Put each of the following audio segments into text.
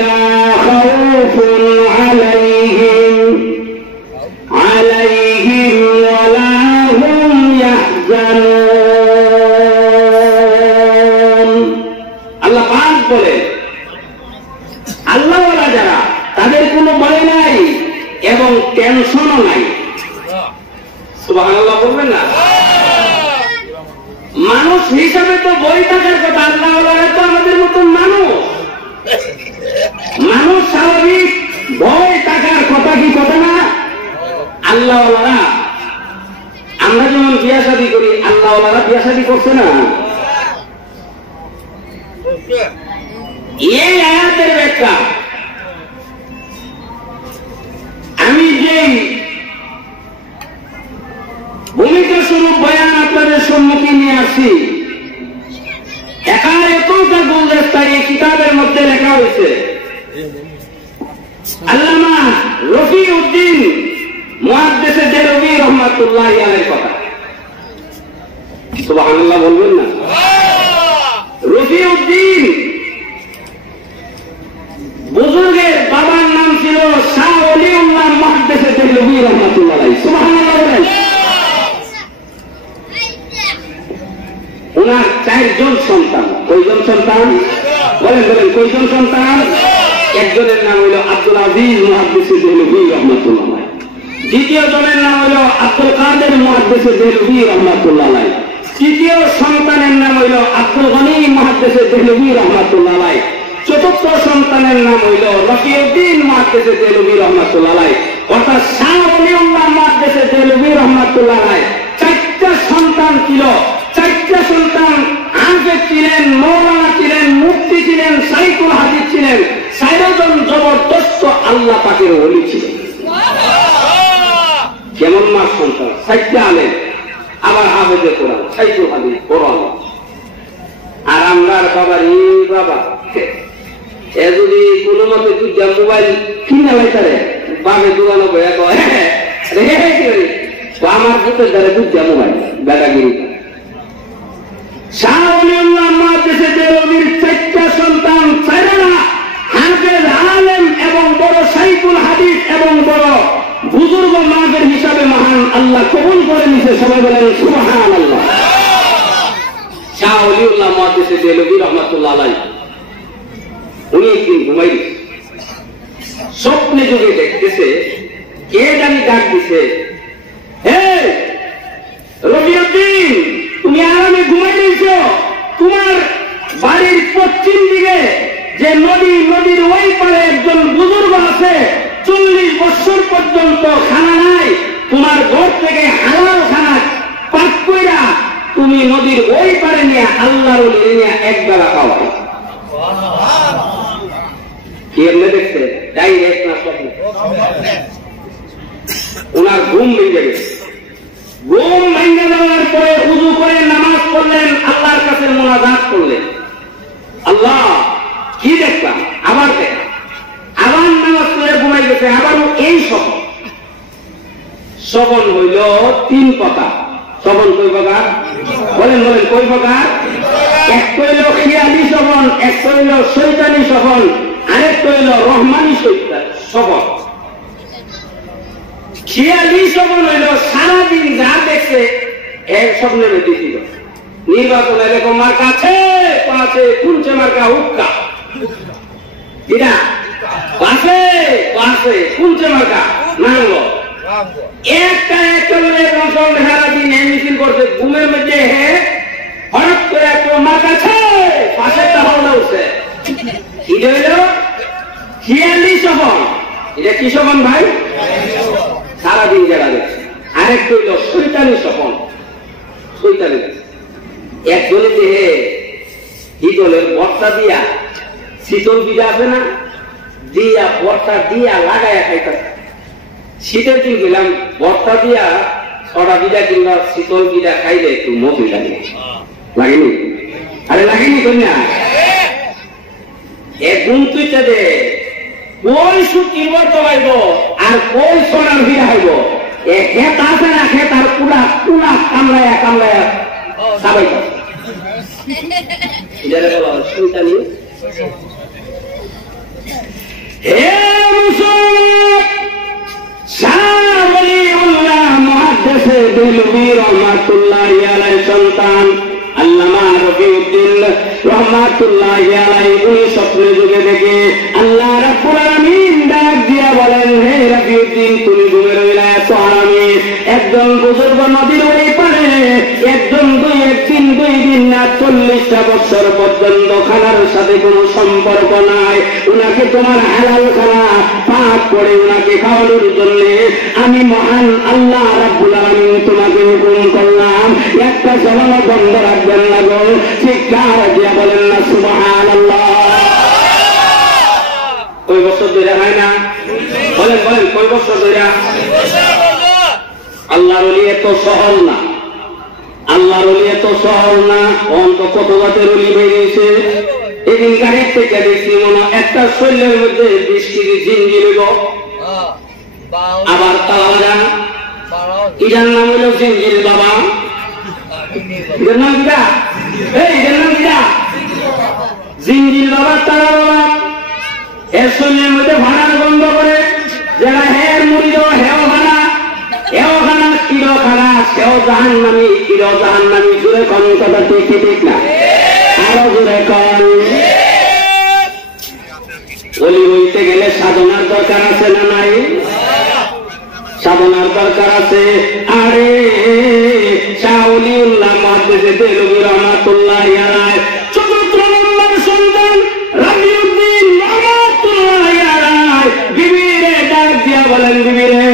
لا خوف عليهم ولا هم يحزنون আল্লাহ পাক বলে আল্লাহওয়ালা যারা তাদের কোনো ভয় নাই এবং টেনশনও নাই। সুবহানাল্লাহ বলবেন না? মানুষ হিসাবে তো বই থাকার কথা, আল্লাহওয়ালারা তো আমাদের মতন মানুষ। মানুষ স্বাভাবিক ভয় থাকার কথা কি কথা না? আল্লাহওয়ালারা আমরা যেমন বিয়া শাদী করি, আল্লাহওয়ালারা বিয়া শাদী করছে না? এই আয়াতের ব্যাখ্যা আমি যে ভূমিকা স্বরূপ বয়ান আপনাদের সম্মুখে নিয়ে আসি, একার এতটা গুলদস্তা এই কিতাবের মধ্যে লেখা হয়েছে। আল্লামা রফিউদ্দিন মুহাদ্দিসে দেহলভী রাহমাতুল্লাহি আলাইহির কথা। সুবহানাল্লাহ বলবেন না? রফিউদ্দিন বুজুর্গের বাবার নাম ছিল শাহ ওলিউল্লাহ মুহাদ্দিসে দেহলভী রাহমাতুল্লাহি আলাইহি। সুবহানাল্লাহ বলেন। ওনার 4 জন সন্তান। কয়জন সন্তান বলেন? কয়জন সন্তান? একজনের নাম হইল আব্দুল আজিজ মুহাদ্দিসে দেহলভী রাহমাতুল্লাহ আলাইহি, দ্বিতীয় জনের নাম হইল আব্দুল কাদের মুহাদ্দিসে দেহলভী রাহমাতুল্লাহ আলাইহি, তৃতীয় সন্তানের নাম হইল আব্দুল গনি মুহাদ্দিসে দেহলভী রাহমাতুল্লাহ আলাইহি, চতুর্থ সন্তানের নাম হইল রফিউদ্দিন মুহাদ্দিসে দেহলভী রাহমাতুল্লাহ আলাইহি, অর্থাৎ শাহ ওলিউল্লাহ মুহাদ্দিসে দেহলভী রাহমাতুল্লাহ আলাইহি 4টা সন্তান ছিল। 4টা সন্তান হাফেজ ছিলেন, মৌলানা ছিলেন, মুফতি ছিলেন, শাইখুল হাদিস ছিলেন। 4 জন জবরদস্ত আল্লাহ পাকের ওলি ছিলেন। কেমন মাস সন্তান? 4টা আলেম, আবার হাফেজে কোরআন, শাইখুল হাদিস, কোরআন। আর আমরার বাবার বাবা এ যদি কোন মতে দুইটা মোবাইল কিনে লাইতারে বাবে দোকানে বয়া কয় আমার পুতের দ্বারা দুইটা মোবাইল দাদাগিরি। শাহ ওলিউল্লাহ মুহাদ্দিসে দেহলভীর 4টা সন্তান, 4টা হাফেজ আলেম এবং বড় শাইখুল হাদিস এবং বড় বুজুর্গ মাদের হিসাবে মহান আল্লাহ কবুল করে নিছে। সবাই বলেন সুবহানাল্লাহ। শাহ ওলিউল্লাহ মুহাদ্দিসে দেহলভী রাহমাতুল্লাহ আলাইহি উনি একদিন ঘুমাই স্বপ্নে যুগে দেখতেছে কে জানি ডাক দিছে, হে রফিউদ্দিন তুমি আরামে ঘুমাই দিয়েছ, তোমার বাড়ির পশ্চিম দিকে যে নদীর ওই পারে একজন বুজুর্গ আছে, 40 বছর পর্যন্ত খানা নাই, তোমার ঘর থেকে হালাল খানা পাক কইরা তুমি নদীর ওই পারে নিয়ে আল্লাহর ওলি নিয়ে একবেলা খাওয়া। কেমনে দেখছে? ডাইরেক্ট না স্বপ্ন? ওনার ঘুম ভেঙে গেছে। ঘুম ভেঙে যাওয়ার পরে উযু করে নামাজ পড়লেন, আল্লাহর কাছে মুনাজাত করলেন। আল্লাহ কি দেখলাম? আবার দেখ, আবার নামাজ পড়ে ঘুমাই গেছে। আবারও এই শ্রবণ হইল 3 প্রকার। শ্রবণ কই প্রকার? বলেন কই প্রকার? এক হইল খিয়ালি শ্রবণ, এক হইল শয়তানি শ্রবণ, আরেক হইল রহমানি শ্রবণ। খিয়ালি শ্রবণ হইল সারাদিন যা দেখছে এক স্বপ্নের মধ্যে ছিল। নির্বাচন এরকম মার্কা আছে, কুঞ্চে মার্কা হুক্কা, এটা পাশে কুঞ্চে মার্কা নাঙ্গ একটা সারাদিন মিছিল করছে। ঘুমের মধ্যে হঠাৎ করে একটা মার্কা আছে, পাশে তাহলে উঠছে। এটা হইল খিয়ালি শ্রবণ। এটা কি শ্রবণ ভাই? সারাদিন যারা দেখছে। আরেকটা হইল শৈতানি শ্রবণ। শৈতানি একজনে দেহে হিজলের বর্ষা দিয়া শীতল বিজা আছে না, দিয়া বর্ষা দিয়া লাগাইয়া খাইতেছে। শীতের দিন গেলাম বর্ষা দিয়া ছড়া বিজা কিংবা শীতল বিজা খাইলে একটু মজা লাগে, লাগেনি? আরে লাগেনি কন্যা? এক গুণ তুইটা দে কই সুতির বর্ত হইব আর কই সোনার বিয়া হইব। খেত আছে না, খেত আর পুরা পুরা কামড়ায়া সবাই হে মুসলমান, শাহ ওলিউল্লাহ মুহাদ্দিসে দেলবি রহমাতুল্লাহি আলাইহি সন্তান আল্লামা রফিউদ্দিন রহমাতুল্লাহি আলাইহি উনি স্বপ্নে যুগে দেখে আল্লাহ রাব্বুল আলামিন ডাক দিয়া বলেন, হে রফিউদ্দিন তুমি ঘুমে রইলা এত আরামে, একজন বুজুর্গ নদীর ওই পারে একজন একদিন 2 দিন না 40টা বছর পর্যন্ত খানার সাথে কোনো সম্পর্ক নাই, উনাকে তোমার হালাল খানা পাক করে উনাকে খাওয়ানোর জন্য আমি মহান আল্লাহ রাব্বুল আলামিন তোমাকে হুকুম করলাম, একটা জবান বন্ধ রাখবেন না গো, চিৎকার দিয়া বলেন না সুবহানাল্লাহ। কয় বছর ধরে হয় না? বলেন বলেন কয় বছর ধরে? আল্লাহর ওলি এত সহল না, আল্লাহর ওলি এত সহল না। অন্ত কত জাতের ওলি বেরিয়েছে। এদিন গাড়ির থেকে দেখছি মনে একটা শরীরের মধ্যে 20 কেজি জিঞ্জির গো, আবার তালা ইটার নাম হইল জিঞ্জির বাবা। এটার নাম কিটা? এটার নাম কিটা? জিঞ্জির বাবা, তারা বাবা। এর শরীরের মধ্যে ভাড়ার গন্ধ করে, যারা হের মুড়িদ হেও ভাড়া, এও খানা কিলো খানা, সেও জাহান্নামী কিলো জাহান্নামী। জোরে কোন কথা ঠিক ঠিক না? আরো জোরে কোন। ওলি হইতে গেলে সাধনার দরকার আছে না নাই? সাধনার দরকার আছে। আরে শাহ ওলিউল্লাহ মুহাদ্দিসে দেলবি রহমাতুল্লাহি আলাইহি চতুর্থ নম্বর সন্তান রফিউদ্দিন রহমাতুল্লাহি আলাইহি বিবিরে ডাক দিয়া বলেন, বিবিরে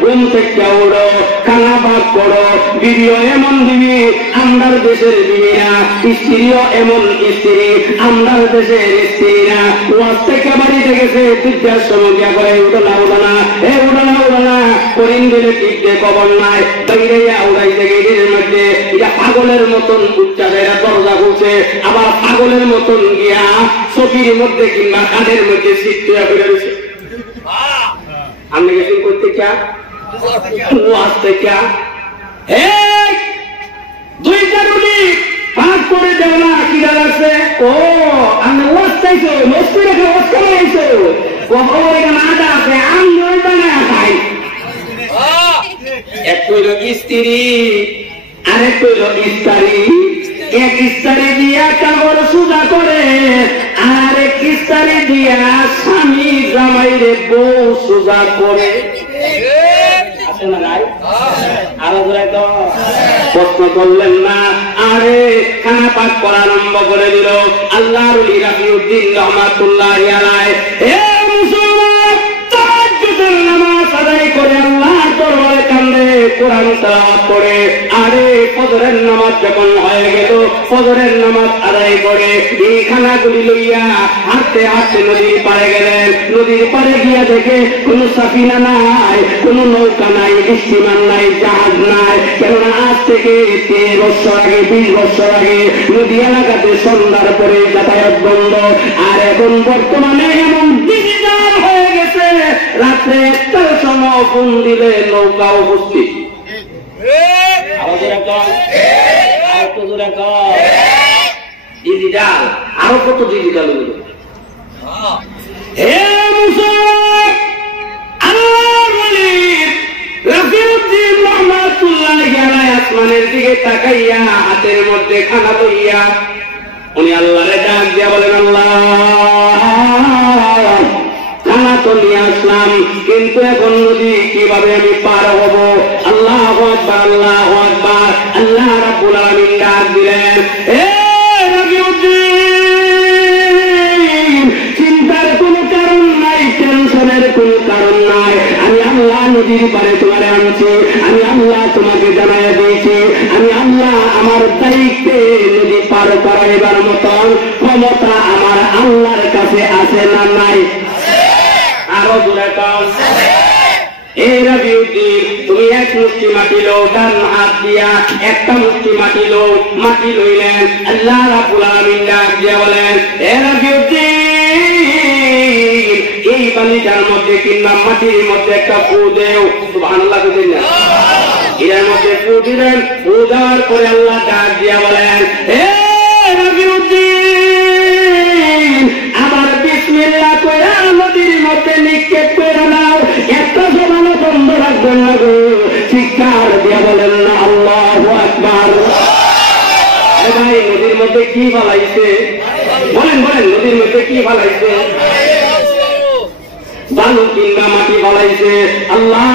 ঘুম থেকে উঠো, খানা ভাগ করো। বিবিও এমন বিবি আমরার দেশের বিবি না, স্ত্রীও এমন স্ত্রী আমরার দেশের স্ত্রী না। ওয়াজ থেকে বাড়িতে গেছে, বিদ্যার সমস্যা করে উঠো না উঠো না, এ উঠো না উঠো না, করিম দিলে টিকতে খবর নাই, বাইরে উড়াইতে গেটের মধ্যে এটা পাগলের মতন উচ্চারে দরজা খুলছে, আবার পাগলের মতন গিয়া চকির মধ্যে কিংবা কাঁধের মধ্যে সিট তৈরি করে রয়েছে। আপনি গেছেন করতে ক্যা? ওয়াজ থেকে দুইটা রুটি পাক করে দেব না, কি আছে? ও আমি ওয়াজ চাইছো, মস্তি রেখে ওয়াজ করে আইছো, মাটা আছে আমি ওই বানায় খাই। এক কইল স্ত্রী, আরেক কইল স্ত্রী। এক স্ত্রী দিয়া কাপড় সুজা করে, আরেক স্ত্রী দিয়া স্বামী জামাইরে বউ সুজা করে। প্রশ্ন করলেন না? আরে খানা পাক করা আরম্ভ করে দিল আল্লাহর ওলি রফিউদ্দিন রহমাতুল্লাহি আলাইহি। হে মুসলমান, তাহাজ্জুদের নামাজ আদায় করে আল্লাহর দরবারে কান্দে, কোরআন তেলাওয়াত করে। আরে ফজরের নামাজ যখন হয়ে গেল, ফজরের নামাজ আদায় করে এই খানাগুলি লইয়া হাঁটতে হাঁটতে নদীর পাড়ে গেলেন। নদীর পাড়ে গিয়া দেখে কোন সাফিনা নাই, কোন নৌকা নাই, স্টিমার নাই, জাহাজ নাই। কেননা আজ থেকে 13 বছর আগে, 20 বছর আগে নদী এলাকাতে সন্ধ্যার পরে যাতায়াত বন্ধ। আর এখন বর্তমানে এমন ডিজিটাল হয়ে গেছে, রাত্রে 1টার সময় ফোন দিলে নৌকা উপস্থিত। ডিজিটাল, আরো কত ডিজিটাল হলো। হে মুসলমান, আল্লাহর ওলি রফিউদ্দিন রহমাতুল্লাহি আলাইহি আসমানের দিকে তাকাইয়া হাতের মধ্যে খানা লইয়া উনি আল্লাহরে ডাক দিয়া বলেন, আল্লাহ খানা তো নিয়ে আসলাম, কিন্তু এখন নদী কিভাবে আমি পার হব? আল্লাহু আকবার, আল্লাহু আকবার। আল্লাহ রাব্বুল আলামিন ডাক দিলেন, হে রফিউদ্দিন, চিন্তার কোনো কারণ নাই, টেনশনের কোনো কারণ নাই। আমি আল্লাহ নদীর পারে তোমারে আনছি, আমি আল্লাহ তোমাকে জানাইয়া দিয়েছি, আমি আল্লাহ আমার দায়িত্বে নদী পার করাইবার মতন ক্ষমতা আমার আল্লাহর কাছে আছে না নাই? আরো দূরে কাম। এই রফিউদ্দিন, তুমি এক মুষ্টি মাটি লো, ডান হাত দিয়া একটা মুষ্টি মাটি লো, মাটি লইলেন। আল্লাহ রাব্বুল আলামিন ডাক দিয়া বলেন, হে রফিউদ্দিন, এই বালিটার মধ্যে কিংবা মাটির মধ্যে একটা ফু দেও। সুবহানাল্লাহ বলেন না? এর মধ্যে ফু দিলেন। ফু দেওয়ার পরে আল্লাহ ডাক দিয়া বলেন, হে রফিউদ্দিন, মধ্যে কি ফালাইছে? বলেন বলেন, নদীর মধ্যে কি ফালাইছে? বালু কিংবা মাটি ফালাইছে। আল্লাহ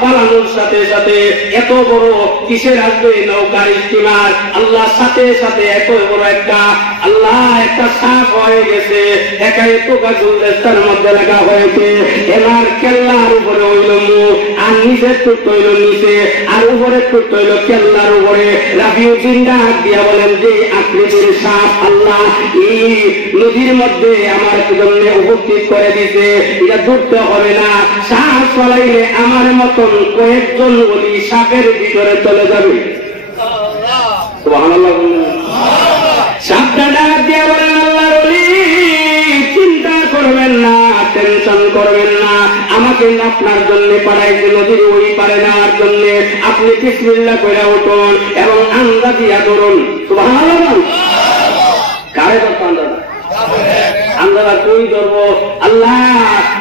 পালানোর সাথে সাথে এত বড় কিসের আসবে নৌকার স্টিমার, আল্লাহ সাথে সাথে এত বড় একটা আল্লাহ একটা সাপ হয়ে গেছে। একাই তোকা গুলদস্তার মধ্যে লেখা হয়েছে এনার কেল্লার উপরে হইল মুখ, আর নিচের টুট হইল নিচে, আর উপরে টুট হইল কেল্লার উপরে। রাবিউদ্দিন ডাক দিয়া বলেন যে আকৃতির সাপ আল্লাহ এই নদীর মধ্যে আমার জন্য উপস্থিত করে দিছে, এটা ধরতে হবে না। সাপ চলাইলে আমার মতন কয়েকজন বলি সাপের ভিতরে চলে যাবে। সুবহানাল্লাহ। সাপটা ডাক দিয়া বলেন আল্লাহর ওলি চিন্তা করবেন না, টেনশন করবেন না, আমাকে আপনার জন্য পাঠাইছে নদীর ওই পারে নেওয়ার জন্য। আপনি বিসমিল্লাহ কইরা উঠুন এবং আন্দা দিয়া ধরুন। সুবহানাল্লাহ। কারে ধরতে আন্দাজা? আন্দাজা কই ধরবো? আল্লাহ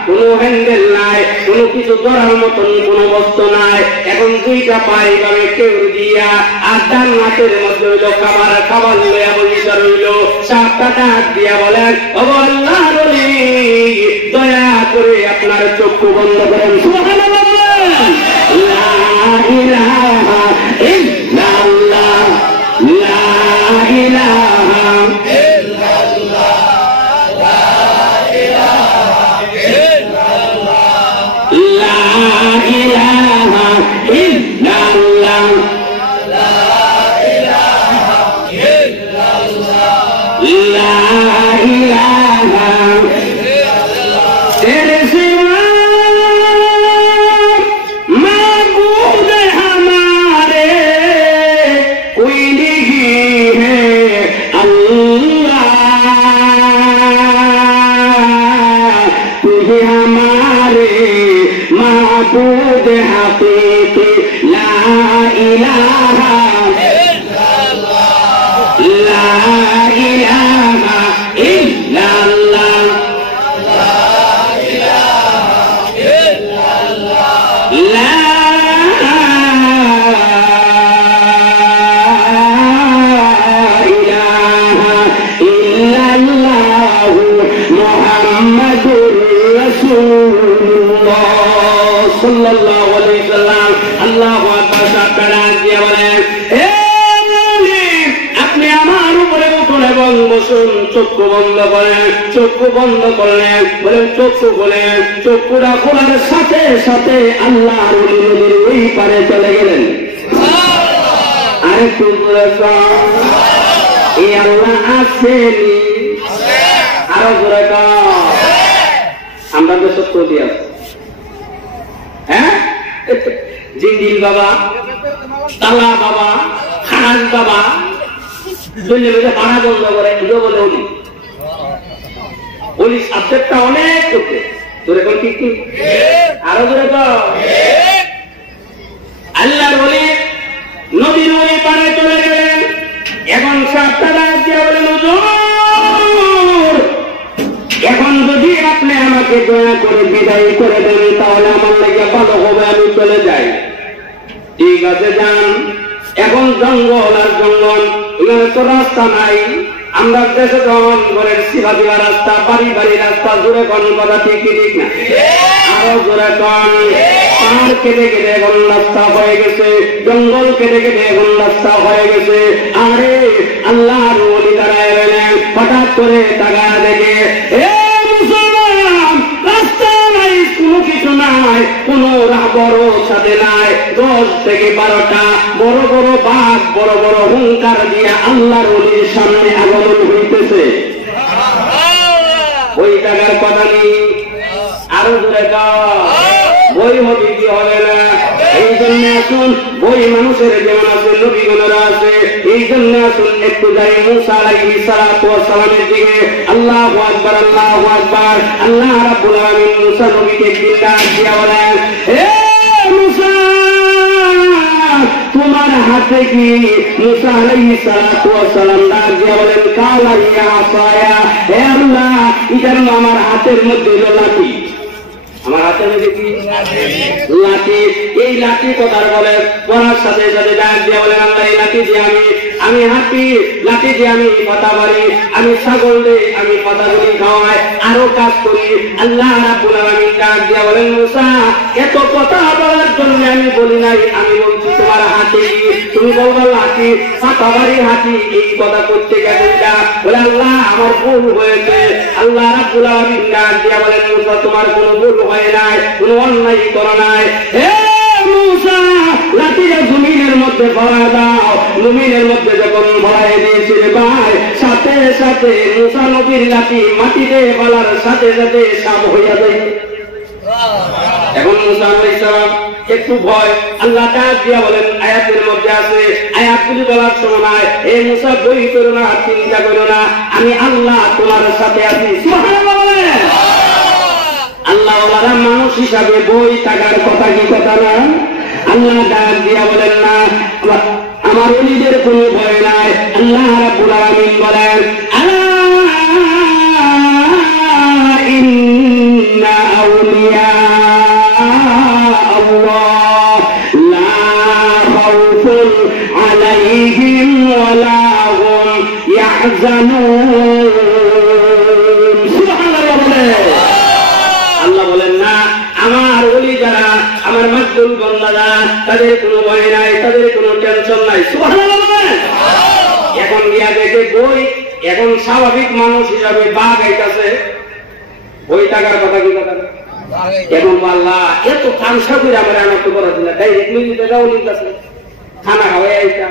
কোন হ্যান্ডেল নাই, কোন কিছু ধরার মতন কোন বস্তু নাই। এখন দুইটা পায়ে ভাবে কেউ দিয়া আর ডান হাতের মধ্যে হইল খাবার, খাবার লইয়া বসে রইল। সাপটা ডাক দিয়া বলেন ও আল্লাহ বলি দয়া করে আপনার চক্ষু বন্ধ করেন। সুবহানাল্লাহ। লা ইলাহা ইল্লাল্লাহ, লা ইলাহা ইল্লাল্লাহ, লা ইলাহা ইল্লাল্লাহ, লা ইলাহা ইল্লাল্লাহ, লা ইলাহা ইল্লাল্লাহ, লা ইলাহা ইল্লাল্লাহ। তেরে সিवा माबूद हमारे कोई नहीं है अल्लाह, तू ही हमारे माबूद हकीकी, ला इलाहा इल्लल्लाह, ला इलाहा इल्लल्लाह, ला इलाहा इल्लल्लाह, ला इलाहा इल्लल्लाह मुहम्मदुर रसूलुल्लाह सल्लल्लाहु अलैहि वसल्लम। আল্লাহু আকবার। সাতটা দিয়ে বলেন হে মালিক আপনি আমার উপরে উঠুন এবং বসুন। চক্ষু বন্ধ করেন। চক্ষু বন্ধ করলেন, বলেন চক্ষু খোলেন। চক্ষুটা খোলার সাথে সাথে আল্লাহ নদীর ওই পারে চলে গেলেন। আরেকটু এই আল্লাহ আসেনি, আরো জোরে আমরা তো সত্য দিয়ে আছি। হ্যাঁ, জিন্দিল বাবা, তালা বাবা, খান বাবা বললে ভাড়া বন্ধ করে এগুলো বলে উনি ওলি সাবজেক্টটা অনেক করতে তোর এখন ঠিক কি আরো ধরে তো আল্লাহর ওলি নদীর ওই পারে চলে গেলেন। এখন সাতটা দিয়ে বলেন হুজুর এখন যদি আপনি আমাকে দয়া করে বিদায় করে দেন তাহলে আমার লাগে ভালো হবে, আমি চলে যাই। ঠিক আছে যান। এখন জঙ্গল আর জঙ্গল, এখানে তো রাস্তা নাই। আমরা দেশে যখন ঘরের সিভা দিবা রাস্তা, বাড়ি বাড়ি রাস্তা, জোরে কোন কথা ঠিক ঠিক না? আরো জোরে কন। পাহাড় কেটে কেটে এখন রাস্তা হয়ে গেছে, জঙ্গল কেটে কেটে এখন রাস্তা হয়ে গেছে। আরে আল্লাহর ওলি দাঁড়ায় গেলেন, হঠাৎ করে তাকায় দেখে কোনো কিছু নাই, কোন বড় সাথে নাই। 10 থেকে 12টা বড় বড় বাঘ বড় বড় হুঙ্কার দিয়ে আল্লাহর ওলির সামনে আগমন হইতেছে। ওই জায়গার কথা নেই, আরো দূরে বই হবে কি হবে না। এই জন্য আসুন বই মানুষের যেমন আছে নবীগণেরা আছে, এই জন্য আসুন একটু যাই মুসা আলাইহিস সালাতু ওয়াস সালামের দিকে। আল্লাহু আকবার, আল্লাহু আকবার। আল্লাহ রাব্বুল আলামিন মুসা নবীকে ডাক দিয়া বলেন হে মুসা তোমার হাতে কি? মুসা আলাইহিস সালাতু ওয়াস সালাম ডাক দিয়া বলেন কালা ইয়া আসায়া, হে আল্লাহ এটা আমার হাতের মধ্যে লাঠি। আমার হাতের মধ্যে কি লাঠি? এই লাঠি কথার বলে পড়ার সাথে সাথে ডাক দিয়ে বলেন আল্লাহ এই লাঠি দিয়ে আমি আমি হাতি লাঠি দিয়ে আমি পাতা মারি, আমি ছাগল দিয়ে আমি পাতাগুলি খাওয়াই, আরো কাজ করি। আল্লাহ রাব্বুল আলামিন ডাক দিয়া বলেন, মুসা এত কথা বলার জন্য আমি বলি নাই, আমি বলছি তোমার হাতি। তুমি বলবা লাঠি পাতা মারি হাতি, এই কথা করতে গেলে বলে আল্লাহ আমার ভুল হয়েছে। আল্লাহ রাব্বুল আলামিন ডাক দিয়া বলেন, মুসা তোমার কোনো ভুল হয় নাই, কোনো অন্যায় করো নাই। হে মুসা লাঠিটা জমিনের মধ্যে ভরা দাও। জমিনের মধ্যে যখন ভরাই দিয়েছিল ভাই, সাথে সাথে মুসা নবীর লাঠি মাটিতে ফেলার সাথে সাথে সাপ হইয়া যায়। এখন মুসা আলাইহিস সালাম একটু ভয়, আল্লাহ ডাক দিয়া বলেন, আয়াতের মধ্যে আছে, আয়াতগুলি বলার সময় হে মুসা বই করো না, চিন্তা করো না, আমি আল্লাহ তোমার সাথে আছি। সুবহানাল্লাহ বলেন। আল্লাহ ওয়ালা মানুষ হিসাবে বই থাকার কথা কি কথা না? আল্লাহ ডাক দিয়া বলেন না আমার ওলিদের কোনো ভয় নাই। আল্লাহ রাব্বুল আলামিন বলেন, আলা ইন্না আউলিয়া আল্লাহ লা খাউফুন আলাইহিম ওয়া লা হুম ইয়াহজানুন। সুবহানাল্লাহ বলেন। আল্লাহ বলেন না আমার ওলি যারা, আমার মাকবুল বান্দারা, তাদের কোনো ভয় নাই, তাদের কোনো টেনশন নাই। সুবহানাল্লাহ বলেন। এখন গিয়া দেখে বই, এখন স্বাভাবিক মানুষ হিসাবে বাঘ আইতাছে, বই টাকার কথা কি কথা। এখন আল্লাহ এত কামসা করে আমার আনন্দ করা দিল, ডাইরেক্ট মিলিতে যাও নিতেছে খানা খাওয়াই আইতা।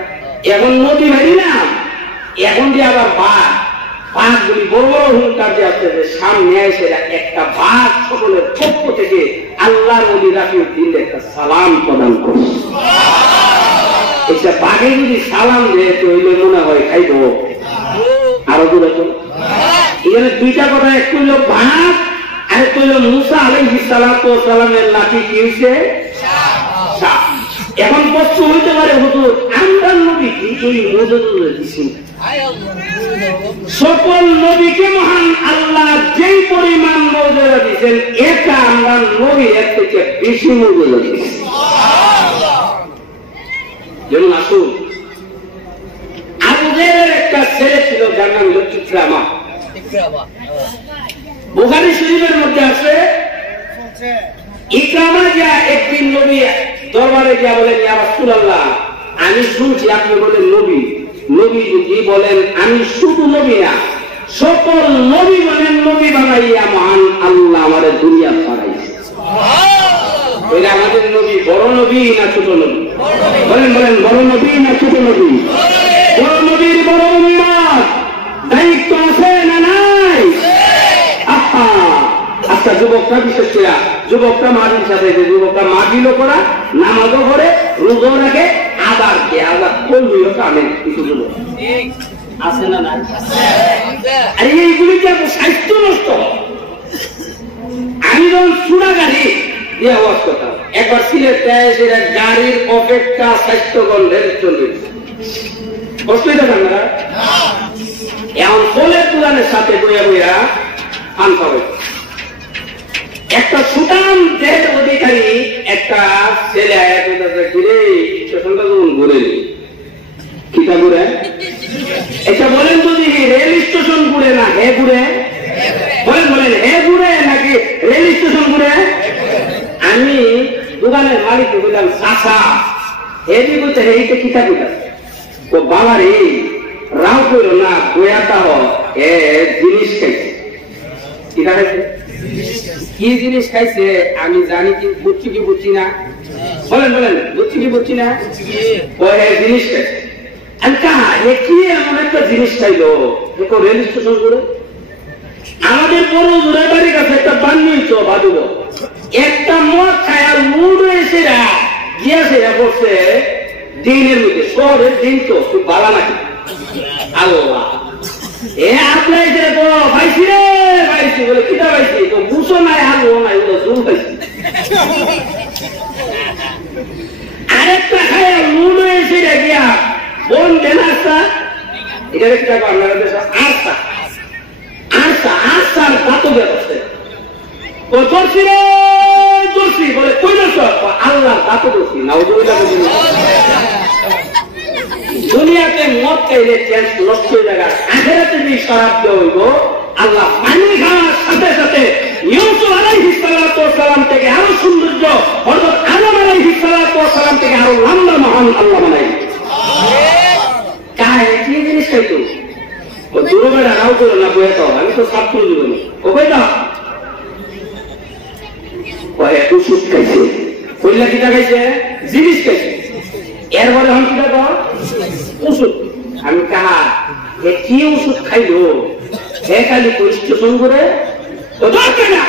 এখন নদী ভাই না, এখন দিয়ে আবার বাঘ, বাঘগুলি বড় বড় হুঙ্কার দিয়ে আসতেছে, সামনে এসে একটা বাঘ সকলের পক্ষ থেকে আল্লাহর ওলি রাফিউদ্দিন একটা সালাম প্রদান করছে। এটা বাঘে যদি সালাম দেয় হইলে মনে হয় খাইব। আরো দূরে এখানে দুইটা কথা, একটু হলো বাঘ আর একটু হলো মুসা আলাইহিস সালাতু ওয়াস সালামের লাঠি কি হইছে? সাপ। এখন প্রশ্ন হইতে পারে হুজুর আমরা নবী কি এই মুজিজা দিছেন? সকল নবীকে মহান আল্লাহ যেই পরিমাণ মর্যাদা দিয়েছেন, এটা আমরা নবী এর থেকে বেশি মর্যাদা দিয়েছি। যেমন আসুন, আবু জাহেলের একটা ছেলে ছিল, যার নাম হল ইকরামা। বুখারী শরীফের মধ্যে আছে, ইকরামা যা একদিন নবী দরবারে গিয়া বলেন, ইয়া রাসূলুল্লাহ আমি শুনছি আপনি বলেন নবী, নবী যদি বলেন আমি শুধু নবী না, সকল নবী বলেন নবী বানাইয়া মহান আল্লাহ আমাদের দুনিয়া ছড়াইছে। এটা আমাদের নবী বড় নবী না ছোট নবী? বলেন বলেন, বড় নবী না ছোট নবী? বড় নবীর বড় উম্মত, দায়িত্ব আছে না নাই? আহা, আচ্ছা যুবকরা, বিশেষ করে যুবকরা মাটির সাথে, যুবকরা মাটিলও করা, নামাজও করে, রোজও রাখে, আবার কে আবার করলিও টানে কিছু যুবক আছে না নাই? আর এইগুলিতে স্বাস্থ্য নষ্ট। আমি যখন চূড়া গাড়ি দিয়ে আওয়াজ করতাম, একবার সিলেট দেয় সেটা গাড়ির অপেক্ষা স্বাস্থ্য গন্ধের চলবে। কষ্ট হইতে পারে না? এখন ফলের দোকানের সাথে বইয়া বইয়া পান খাবে। একটা সুটাম দেহের অধিকারী একটা ছেলে ঘুরে স্টেশনটা যখন ঘুরে কিটা ঘুরে, এটা বলেন যদি রেল স্টেশন ঘুরে না হে ঘুরে? বলেন বলেন, হে ঘুরে নাকি রেল স্টেশন ঘুরে? আমি দোকানের মালিককে বললাম, চাচা হেদি বলতে এইটা কিতা কিতা? তো বাবা রে রাও করো না, গোয়াটা এ জিনিস খাইছে। কিতা খাইছে? কি জিনিস খাইছে আমি জানি কি, বুঝছি কি বুঝছি না? বলেন বলেন, বুঝছি কি বুঝছি না? ও জিনিস খাইছে। আমি কাহা কি এমন একটা জিনিস খাইলো রেল স্টেশন করে? আমাদের বড় দূরের বাড়ির কাছে একটা বান্নি ভাদুব, একটা মদ খায়া মুড হয়েছে গিয়েছে করছে দিনের মধ্যে, শহরের দিন তো খুব ভালো নাকি? আল্লাহ এ আপনার পাইছি রে পাইছি বলে কিটা পাইছি, তো বুঝো নাই আলো নাই, ওগুলো জুম পাইছি। আরেকটা খায়া মুড হয়েছে গিয়া বোন দেন আস্তা, এটা দেখতে পাবো আপনারা আস্তা আস্তা আস্তার বাতো বেরোচ্ছে, ও চলছি রে চলছি বলে কই আল্লাহ বাতো করছি না, দুনিয়াতে মদ খাইলে চেঞ্জ নষ্ট হয়ে যাবে, আখেরাতে যদি শরাব দেওয়া হইব আল্লাহ পানি খাওয়ার সাথে সাথে ইউসুফ আলাইহিস সালাতু ওয়াস সালাম থেকে আরো সৌন্দর্য, হযরত আদম আলাইহিস সালাতু ওয়াস সালাম থেকে আরো লম্বা মহান আল্লাহ বানাই। কায় কি জিনিস খাইতো ও দুরবেড়া রাও করে না বয়ে তো আমি তো ছাত্র জীবনে ও কই দাও ওই ওষুধ খাইছে, কইলা কিটা খাইছে, জিনিস খাইছে, এরপরে হন কিটা দাও ওষুধ। আমি কাহা এ কি ওষুধ খাইলো, হে খালি স্টেশন করে তো দরকার না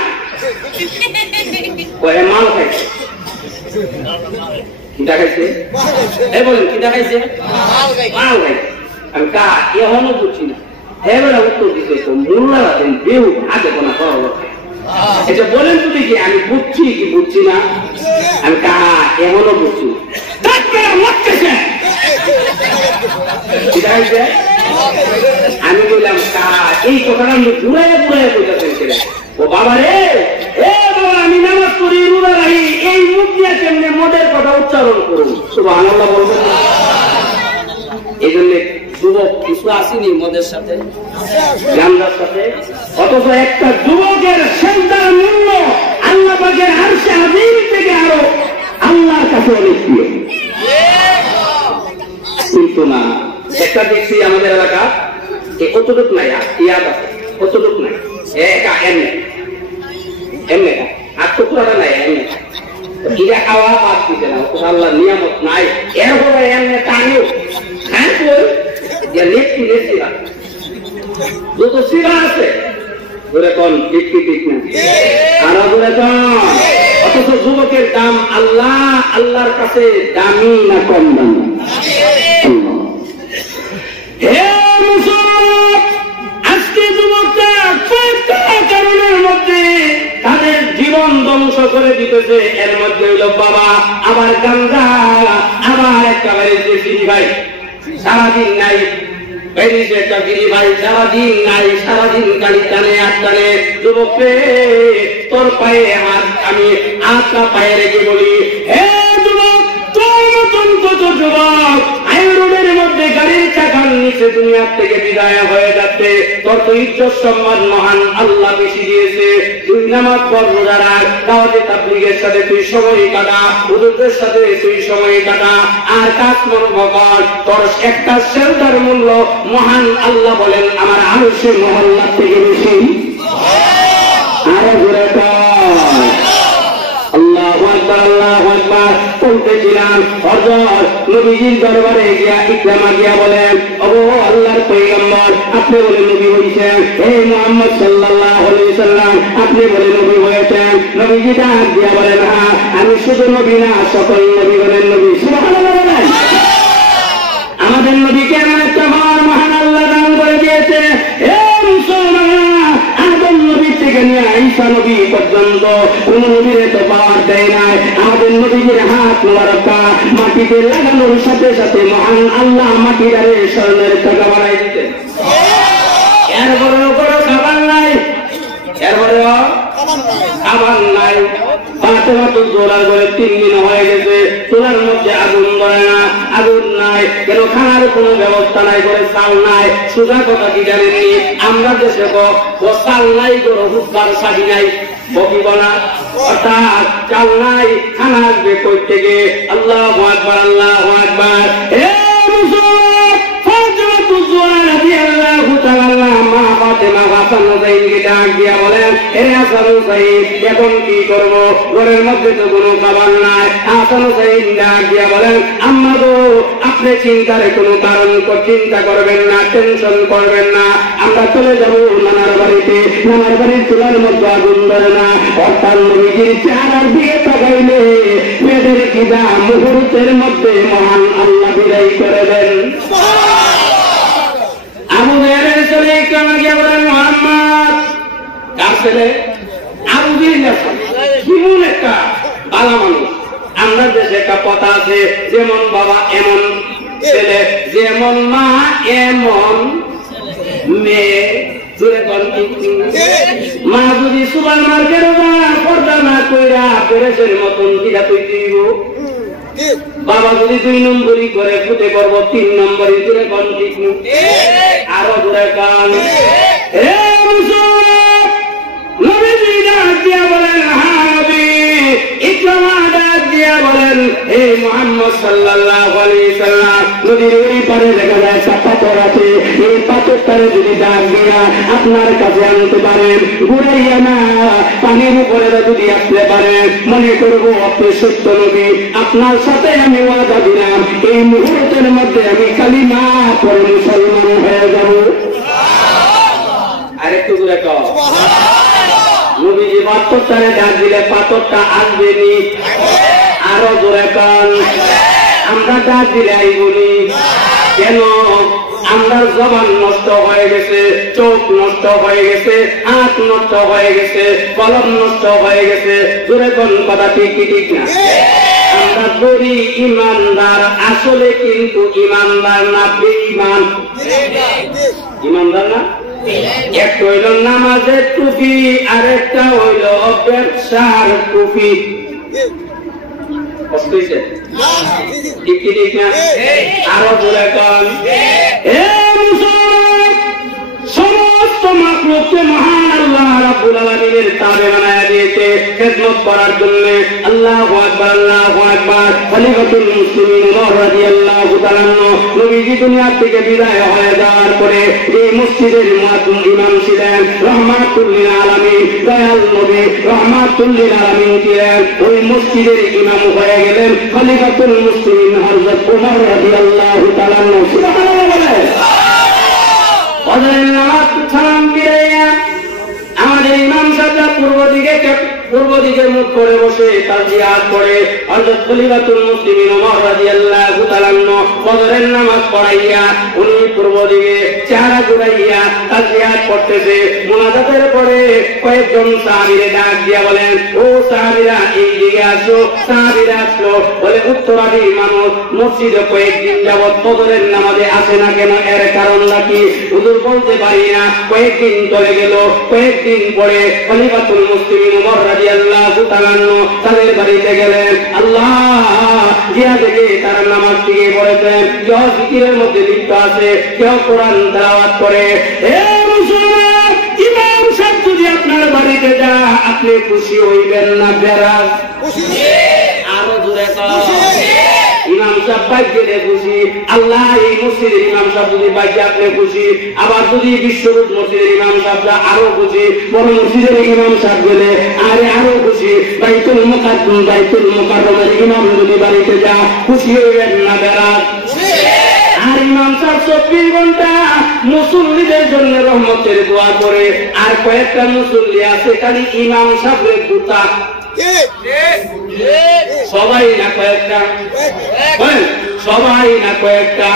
ওই মাল খাইছে, কিটা খাইছে, এ বলেন কিটা খাইছে, মাল খাইছে। আমি কাহা এখনো বুঝছি না, হে বেলা উত্তর দিতে তো মোল্লা রাখেন বেউ আগে কোনা করো, এটা বলেন তো দেখি আমি বুঝছি কি বুঝছি না। আমি কাহা এমনও বুঝছি আমি বললাম কাহা এই কথাটা আমি ঘুরাই ঘুরাই বলতেছেন ও বাবা রে, এ বাবা আমি নামাজ পড়ি রোজা রাখি, এই মুখ দিয়ে কেমনে মদের কথা উচ্চারণ করুন, সুবহানাল্লাহ বলবেন না? এই জন্য যুবক কিছু আসেনি মদের সাথে গান্ধার সাথে, অথচ একটা যুবকের সেজদার মূল্য আল্লাহ পাকের আরশে আজিম থেকে আরো আল্লাহর কাছে অনেক প্রিয়। কিন্তু না, একটা দেখছি আমাদের এলাকা কতটুক নাই ইয়াদ আছে, কতটুক নাই একা এমনি এমনি আর টুকরাটা নাই এমনি ইরা খাওয়া বাদ দিতে না, আল্লাহ নিয়ামত নাই এরপরে এমনি টানিও হ্যাঁ নেত্রী নেত্রীরা যত সিরা আছে ধরে কোন ঠিক কি ঠিক না আরো ধরে কোন, অথচ যুবকের দাম আল্লাহ আল্লাহর কাছে দামি না কম দামি? হে মুসলমান, আজকে যুবকরা কয়েকটা কারণের মধ্যে তাদের জীবন ধ্বংস করে দিতেছে। এর মধ্যে হইল বাবা, আবার গাঞ্জা, আবার একটা বাড়িতে সিঁড়ি ভাই সারাদিন নাই, একটা গিরি ভাই সারাদিন নাই, সারাদিন গাড়ি টানে আর টানে। যুবক তোর পায়ে হাত, আমি আটটা পায়ে রেখে বলি হে যুবক, তোর মতন কত যুবক রোডের মধ্যে গাড়ির চাকার নিচে দুনিয়ার থেকে বিদায় হয়ে যাচ্ছে। তোর তো ইজ্জত সম্মান মহান আল্লাহ বেশি দিয়েছে। তুই নামাজ পড়, রোজা রাখ, দাওয়াতে তাবলীগের সাথে তুই সময় কাটা, হুজুরদের সাথে তুই সময় কাটা, আর কাজ কর্ম কর। তোর একটা সেজদার মূল্য মহান আল্লাহ বলেন আমার আরশের মহল্লা থেকে বেশি। আরো জোরে আল্লাহু আকবার, আল্লাহু আকবার বলতেছিলাম। হযরত নবীজির দরবারে গিয়া ইকরামা গিয়া বলেন, ও আল্লাহর পয়গম্বর, আপনি বলে নবী হইছেন, হে মুহাম্মদ সাল্লাল্লাহু আলাইহি সাল্লাম আপনি বলে নবী হয়েছেন। নবীজি ডাক দিয়া বলেন, হ্যাঁ আমি শুধু নবী না, সকল নবী বলেন নবী। সুবহানাল্লাহ বলেন। আমাদের নবীকে এমন একটা মহান আল্লাহ দান করে দিয়েছে। হে মুসলমান, আদম নবী থেকে নিয়ে ঈসা নবী পর্যন্ত কোন নবীর তো পাওয়ার দেয় নাই। আমাদের নবীর হাত মোবারকা মাটিতে লাগানোর সাথে সাথে মহান আল্লাহ মাটিটারে স্বর্ণের টাকা বানাই দিতেন। এরপরেও কোনো খাবার নাই, এরপরেও খাবার নাই। ফাতেমা তো জোড়া করে 3 দিন হয়ে গেছে, চুলার মধ্যে আগুন ধরে না, আগুন নাই কেন, খানার কোনো ব্যবস্থা নাই, করে চাল নাই। সোজা কথা কি জানেননি, আমরা দেশে চাল নাই, গরু হুকার শাড়ি নাই, বকিব না, অর্থাৎ চাল নাই, খানা আসবে কই থেকে? আল্লাহু আকবার, আল্লাহু আকবার। হে মুসলমান, ফাতেমা তো জোড়া রাদিয়াল্লাহু তাআলা মা ফাতেমা হাসান হুসাইনকে ডাক দিয়া বলেন, হে হাসান হুসাইন এখন কি করব? ঘরের মধ্যে তো কোনো খাবার নাই। হাসান হুসাইন ডাক দিয়া বলেন, আম্মা গো আপনি চিন্তার কোনো কারণ চিন্তা করবেন না, টেনশন করবেন না, আমরা চলে যাব নানার বাড়িতে। নানার বাড়ির চুলার মধ্যে আগুন ধরে না। অর্থাৎ নবীজির চেহারার দিকে তাকাইলে পেটের খিদা মুহূর্তের মধ্যে মহান আল্লাহ বিদায় করে দেন। আবু জাহেলের ছেলে ইকরামা গিয়া বলেন, মুহাম্মদ কার ছেলে? আবু জাহেল কেমন একটা ভালো মানুষ। আমরা দেশে একটা কথা আছে, যেমন বাবা এমন ছেলে, যেমন মা এমন মেয়ে। মা যদি সুপার মার্কেটে পর্দা না কইরা পেরেছের মতন কিনা তুই দিব, বাবা যদি 2 নম্বরই করে ফুটে করব 3 নম্বরই করে কোন ঠিক আরো দূরে কান এ মুসলমান নবীজি ডাক দিয়া বলেন হ্যাঁ নবী ইকরামা ডাক দিয়া বলেন হে মুহাম্মদ সাল্লাল্লাহু আলাইহি সাল্লাম নদীর ওই পারে দেখা যায় একটা পাথর আছে এই পাথরটারে যদি ডাক দিয়া আপনার কাছে আনতে পারেন ঘুরাইয়া না পানির উপরে যদি আসতে পারেন মনে করবো আপনি সত্য নবী আপনার সাথে আমি ওয়াদা দিলাম এই মুহূর্তের মধ্যে আমি কালিমা পড়ে মুসলমান হয়ে যাব আরেকটু দূরে কও নবীজি পাথরটারে ডাক দিলে পাথরটা আসবে নি আরো দূরে কন আমরা ডাক দিলে আইবনি কেন আমার জবান নষ্ট হয়ে গেছে চোখ নষ্ট হয়ে গেছে হাত নষ্ট হয়ে গেছে কলম নষ্ট হয়ে গেছে দূরে কোন কথা ঠিক ঠিক না আমরা বলি ইমানদার আসলে কিন্তু ইমানদার না বেঈমান ইমানদার না একটা হইল নামাজের টুপি আরেকটা হইল ব্যবসার টুপি ঠিক ঠিক না আরো দূরে কন সমস্ত মাখলুককে মহান আল্লাহ রাব্বুল আলামিনের তাবে বানায়া দিয়েছে খেদমত করার জন্য আল্লাহু আকবার আল্লাহু আকবার খলিফাতুল মুসলিমিন ওমর রাদিয়াল্লাহু তাআলা নবীজি দুনিয়া থেকে বিদায় হয়ে যাওয়ার পরে যে মসজিদের ইমাম ছিলেন রাহমাতুল লিল আলামিন দয়াল নবী রাহমাতুল লিল আলামিন ছিলেন ওই মসজিদের ইমাম হয়ে গেলেন খলিফাতুল মুসলিমিন হযরত ওমর রাদিয়াল্লাহু তাআলা সুবহানাল্লাহ আমাদের ইমাম সাহেব পূর্ব দিকে মুখ করে বসে তাজিয়াত করে হযরত খলিফাতুল মুসলিমিন ওমর রাদিয়াল্লাহু তাআলা ফজরের নামাজ পড়াইয়া উনি পূর্ব দিকে চেহারা ঘুরাইয়া তাজিয়াত করতেছে মুনাজাতের পরে কয়েকজন সাহাবীরে ডাক দিয়া বলেন ও সাহাবীরা এই দিকে আসো সাহাবীরা আসলো বলে উত্তরাদি মানুষ মসজিদে কয়েকদিন যাবত ফজরের নামাজে আসে না কেন এর কারণ নাকি হুজুর বলতে পারি না কয়েকদিন চলে গেল কয়েকদিন পরে খলিফাতুল মুসলিমিন ওমর রাদিয়াল্লাহু তাআলা তাদের বাড়িতে গেলেন আল্লাহ জিয়া দেখে তারা নামাজ থেকে পড়েছেন কেউ জিকিরের মধ্যে লিপ্ত আছে কেউ কোরআন তেলাওয়াত করে হে মুসলমান ইমাম সাহেব যদি আপনার বাড়িতে যা আপনি খুশি হইবেন না বেরাজ খুশি আরো জোরে ইমাম সাহেব বাইকে খুশি আল্লাহ এই মসজিদের ইমাম সাহেব যদি বাইকে আপনি খুশি আবার যদি বিশ্বরূপ মসজিদের ইমাম সাহেবরা আরো খুশি বড় মসজিদের ইমাম সাহেব গেলে আরো খুশি বাইতুল মুকাররমের ইমাম যদি বাড়িতে যা খুশি হইবেন না বেরাত আর ইমাম সাহেব 24 ঘন্টা মুসল্লিদের জন্য রহমতের দোয়া করে আর কয়েকটা মুসল্লি আছে খালি ইমাম সাহেবের গুতা সবাই না কয়েকটা সবাই না কয়েকটা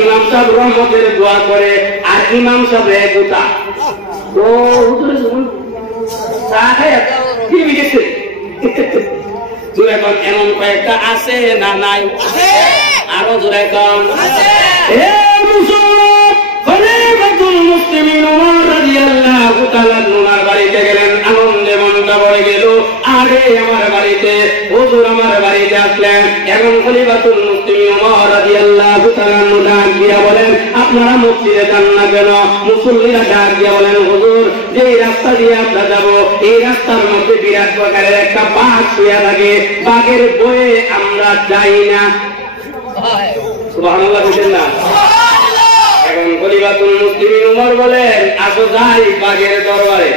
ইমাম সাহেব রহমতের দোয়া করে আর ইমাম সাহেব গুতা ও এমন কয়েকটা আছে না নাই আরো জোরে কম খলিফাতুল মুসলিমিন ওমর রাদিয়াল্লাহু তাআলা ওনার বাড়িতে গেলেন আনন্দে মনটা ভরে গেল আরে আমার বাড়িতে হুজুর আমার বাড়িতে আসলেন এবং খলিফাতুল মুসলিমিন ওমর রাদিয়াল্লাহু তাআলা ডাক দিয়া বলেন আপনারা মসজিদে যান না কেন মুসল্লিরা ডাক দিয়া বলেন হুজুর যে রাস্তা দিয়ে আমরা যাব এই রাস্তার মধ্যে বিরাট প্রকারের একটা বাঘ শুয়ে থাকে বাঘের বয়ে আমরা যাই না সুবহানাল্লাহ বলেন না এখন খলিফাতুল মুসলিমিন ওমর বলেন আসো যাই বাঘের দরবারে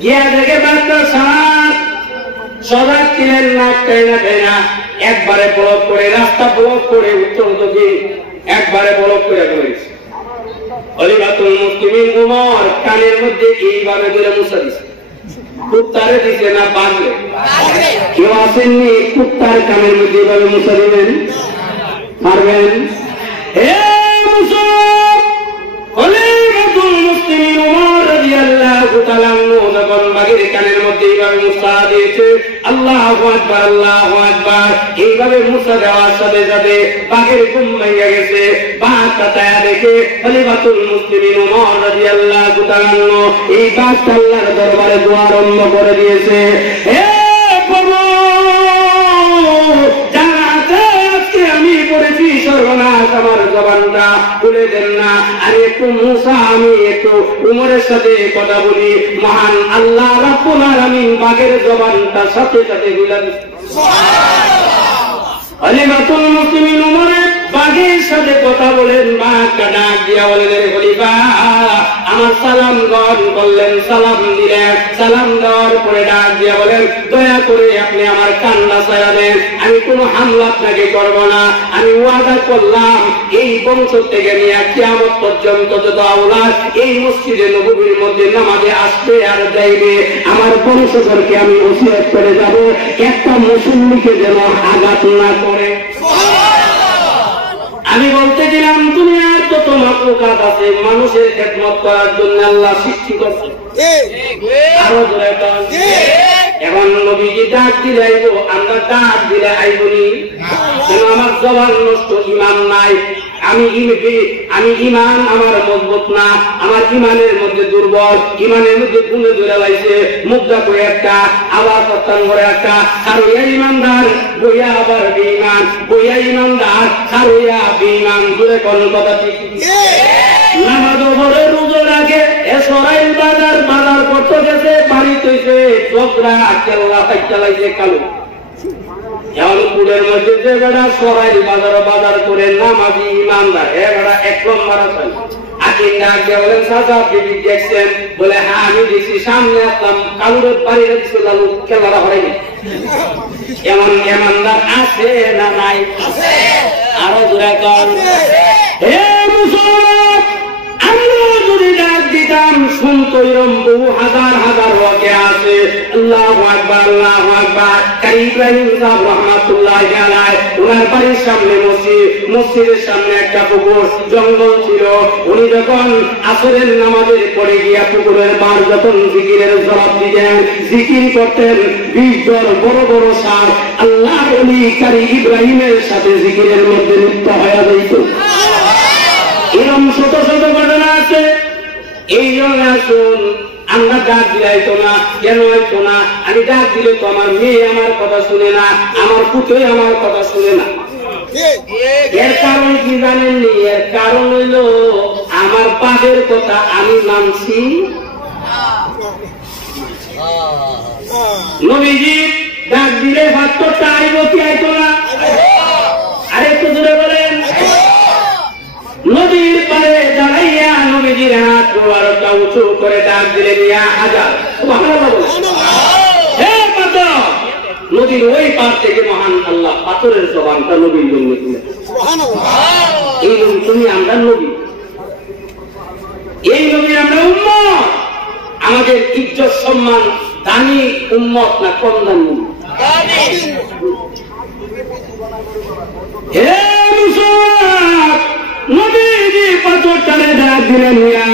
গিয়া দেখে বাঘটা সাত সজাগ ছিলেন না না একবারে ব্লক করে রাস্তা ব্লক করে উত্তর দক্ষিণ একবারে ব্লক করে দিয়েছে খলিফাতুল মুসলিমিন ওমর কানের মধ্যে এইভাবে ধরে মুছা দিছে কুত্তারে দিছে না বাঘে কেউ আসেননি কুত্তার কানের মধ্যে এইভাবে মুছা দিবেন পারবেন খলিফাতুল মুসলিমিন ওমর রাদিয়াল্লাহু তাআলা যখন বাঘের কানের মধ্যে এইভাবে মুছা দিয়েছে আল্লাহু আকবার আল্লাহু আকবার এইভাবে মুছা দেওয়ার সাথে সাথে বাঘের ঘুম ভেঙে গেছে বাঘটা তায়া দেখে খলিফাতুল মুসলিমিন ওমর রাদিয়াল্লাহু তাআলা এই বাঘটা আল্লাহর দরবারে দোয়া আরম্ভ করে দিয়েছে হে প্রভু যা জবানটা খুলে দেন না। আর একটু মুসা আমি একটু উমরের সাথে কথা বলি, মহান আল্লাহ রাব্বুল আলামিন বাগের জবানটা সাথে সাথে খুলে দেন। খলিফাতুল মুসলিমিন উমরের বাগের সাথে কথা বলেন, বাঘটা ডাক দিয়া বলেন, রে খলিফা আমার সালাম গ্রহণ করলেন, সালাম দিলেন, সালাম দেওয়ার পরে ডাক দিয়া বলেন, দয়া করে আপনি আমার কান্না ছায়া দেন, আমি কোনো হামলা আপনাকে করব না। আমি ওয়াদা করলাম এই বংশ থেকে নিয়ে কিয়ামত পর্যন্ত যত আওলাদ এই মসজিদে নববীর মধ্যে নামাজে আসবে আর যাইবে, আমার বংশধরকে আমি ওসিয়ত করে যাব একটা মুসল্লিকে যেন আঘাত না করে। আমি বলতে দিলাম দুনিয়ার যত মাখলুকাত আছে মানুষের খেদমত করার জন্য আল্লাহ সৃষ্টি করছে। আরো জোরে বলেন। এখন নবীজি ডাক দিলে আইব, আমরা ডাক দিলে আইবনি কেন? আমার জবান নষ্ট, ইমান নাই। আমি ইমান আমার মজবুত না, আমার ইমানের মধ্যে দুর্বল, ইমানের মধ্যে গুণে ধরে লাইছে, মুদ্রা করে একটা আবার সত্তান করে একটা, সারইয়া ইমানদার বইয়া আবার বেঈমান, বইয়া ইমানদার সারইয়া বেঈমান। দূরে কোন কথা ঠিক নামাজ পড়ে রোজা রাখে, এ সরাইল বাজার বাজার করতে গেছে, বাড়ি তৈছে ঝগড়া কেল্লা চালাইছে কালো। জালপুরের মধ্যে যে বেড়া সরাইল বাজার বাজার করে নামাজি ইমানদার, এ বেড়া এক নম্বর আছেন। আকিন ডাক দিয়ে বলেন, চাচা আপনি দেখছেন? বলে হ্যাঁ আমি দেখছি, সামনে আসলাম কালুরের বাড়ি রাখছে লালু খেলাটা হয়নি। এমন ইমানদার আছে না নাই? আরো জোরে কর। হে মুসলমান, আমরা যদি ডাক দিতাম শুনতো এরকম বহু হাজার হাজার ওয়াকে আছে। আল্লাহু আকবার, আল্লাহু আকবার। ইব্রাহিম সাহেব রহমাতুল্লাহি আলাইহি, ওনার বাড়ির সামনে মসজিদ, মসজিদের সামনে একটা পুকুর, জঙ্গল ছিল। উনি যখন আসরের নামাজের পরে গিয়া পুকুরের পার যখন জিকিরের জবাব দিতেন, জিকির করতেন, 20 জন বড় বড় সাপ আল্লাহর ওলি কারি ইব্রাহিমের সাথে জিকিরের মধ্যে লিপ্ত হয়ে যাইত। এরকম ছোট ছোট ঘটনা আছে। এই জন্য আসুন আমরা ডাক দিলাইতো না, কেন হইতো না? আমি ডাক দিলে তো আমার মেয়ে আমার কথা শুনে না, আমার পুত্র আমার কথা শুনে না। এর কারণ কি জানেননি? এর কারণ হইল আমার বাপের কথা আমি মানছি। নবীজি ডাক দিলে ভাতটা আইব কি আইতো না? আরেকটু জোরে বলেন। নদীর পারে দাঁড়াইয়া নবীজির হাত মোবারকটা উঁচু করে ডাক দিলেন, ইয়া হাজার। হে পাথর! নদীর ওই পার থেকে মহান আল্লাহ পাথরের জবানটা নবীর জন্য তুলেছে। এই নবী তুমি, আমরা নবী, এই নবী আমরা উম্মত। আমাদের ইজ্জত সম্মান দামি উম্মত না কম দামি? হে মুসলমান, নবীজি পাথরটারে ডাক দিলেন, ইয়া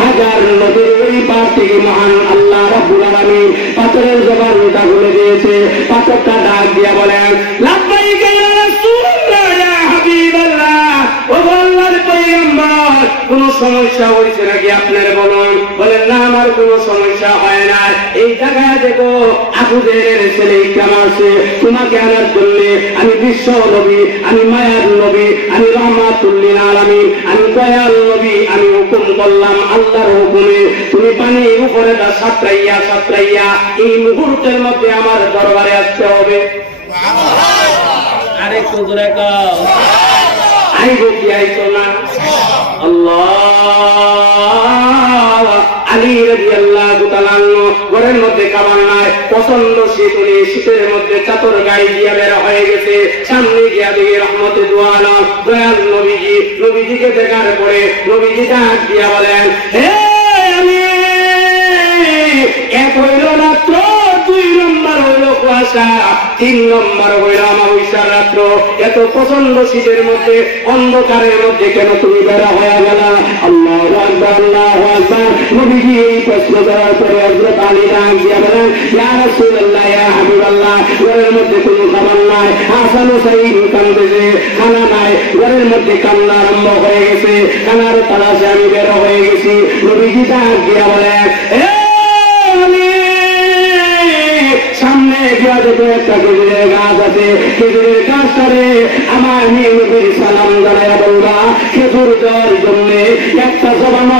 হাজার। নদীর ওই পার থেকে মহান আল্লাহ রাব্বুল আলামিন পাথরের জবানটা খুলে দিয়েছে। পাথরটা ডাক দিয়া বলেন, লাব্বাইক ইয়া রাসূলুল্লাহ, ইয়া হাবিবাল্লাহ। ও আল্লাহর পয়গম্বর, কোন সমস্যা হয়েছে নাকি আপনার বলুন? বলেন না, আমার কোন সমস্যা হয় না। এই জায়গায় দেখো আবু জেহেলের ছেলে ইকরাম আছে, তোমাকে আনার জন্য আমি বিশ্ব নবী, আমি মায়ার নবী, আমি রহমাতুল লিল আলামিন, আমি দয়াল নবী, আমি হুকুম করলাম আল্লাহর হুকুমে তুমি পানির উপরে সাঁতরাইয়া এই মুহূর্তের মধ্যে আমার দরবারে আসতে হবে। আরেকটু জোরে কও, আইব কি আইতো না? আল্লাহ। আলী রাদিয়াল্লাহু তাআলা ঘরের মধ্যে খাবার নাই, প্রচন্ড শীত, উনি শীতের মধ্যে চাদর গায়ে দিয়ে বের হয়ে গেছে। সামনে গিয়া দেখে রহমতে দু আলম দয়াল নবীজি, নবীজিকে দেখার পরে নবীজি ডাক দিয়া বলেন, হে আলী, এক হইল রাত্র, 2 নম্বর হইল কুয়াশা, 3 নম্বর হইল অমাবস্যার রাত্র। এত প্রচন্ড শীতের মধ্যে অন্ধকারের মধ্যে কেন তুমি বেড়া হয়ে গেল? আল্লাহু আকবার, আল্লাহু আকবার। নবীজি এই প্রশ্ন করার পরে হযরত আলী ডাক দিয়া বলেন, ইয়া রাসূলুল্লাহ, ইয়া হাবিবাল্লাহ, ঘরের মধ্যে কোনো খাবার নাই, হাসান হুসাইন কাঁদতেছে, খানা নাই, ঘরের মধ্যে কান্না আরম্ভ হয়ে গেছে, খানার তালাশে আমি বের হয়ে গেছি। নবীজি ডাক দিয়া বলেন, সামনে গিয়া দেখো একটা খেজুরের গাছ আছে, খেজুরের গাছটারে আমার মেয়ে নবীর সালাম জানাইয়া বলবা, খেজুর দেওয়ার জন্য একটা জবানো